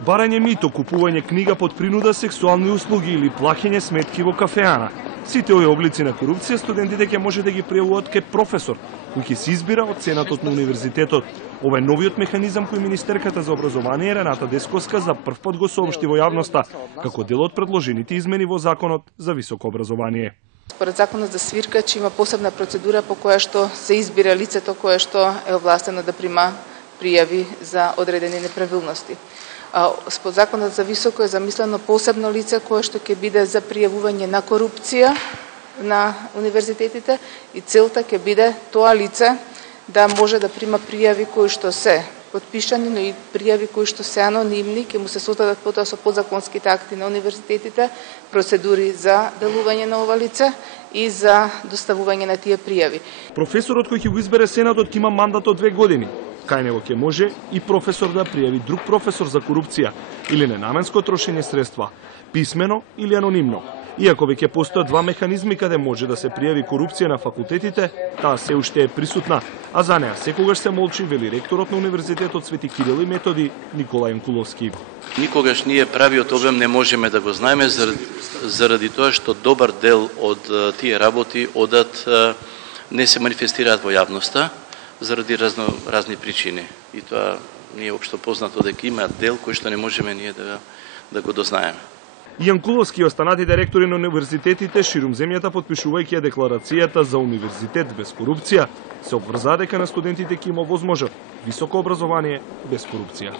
Барање мито, купување книга под принуда, сексуални услуги или плаќање сметки во кафеана. Сите овие облици на корупција студентите ќе може да ги пријавуваат кај професор, кој ќе се избира од сенатот на универзитетот. Ова е новиот механизам кој министерката за образование Рената Десковска за прв пат го соопшти во јавноста, како дел од предложените измени во законот за високо образование. Според законот за свиркач има посебна процедура по која што се избира лицето кое што е овластено да прима пријави за одредени неправилности. Според законот за високо е замислено посебно лице кое што ќе биде за пријавување на корупција на универзитетите и целта ќе биде тоа лице да може да прима пријави кои што се подпишани, но и пријави кои што се анонимни, ќе му се создадат потоа со подзаконските акти на универзитетите, процедури за делување на ова лице и за доставување на тие пријави. Професорот кој ќе го избере сенатот ќе има мандат од 2 години. Кај него ќе може и професор да пријави друг професор за корупција или ненаменско трошење средства, писмено или анонимно. Иако веќе постојат 2 механизми каде може да се пријави корупција на факултетите, таа се уште е присутна, а за неа секогаш се молчи, вели ректорот на Универзитетот Свети Кирил и Методи Никола Јанкуловски. Никогаш ние правиот обем не можеме да го знаеме заради тоа што добар дел од тие работи одат не се манифестираат во јавноста заради разни причини. И тоа не е општо познато дека има дел кој што не можеме ние да го дознаеме. Јанкуловски и останатите ректори на универзитетите ширум земјата, потпишувајќи ја декларацијата за универзитет без корупција, се обврзаа дека на студентите ќе има возможност високо образование без корупција.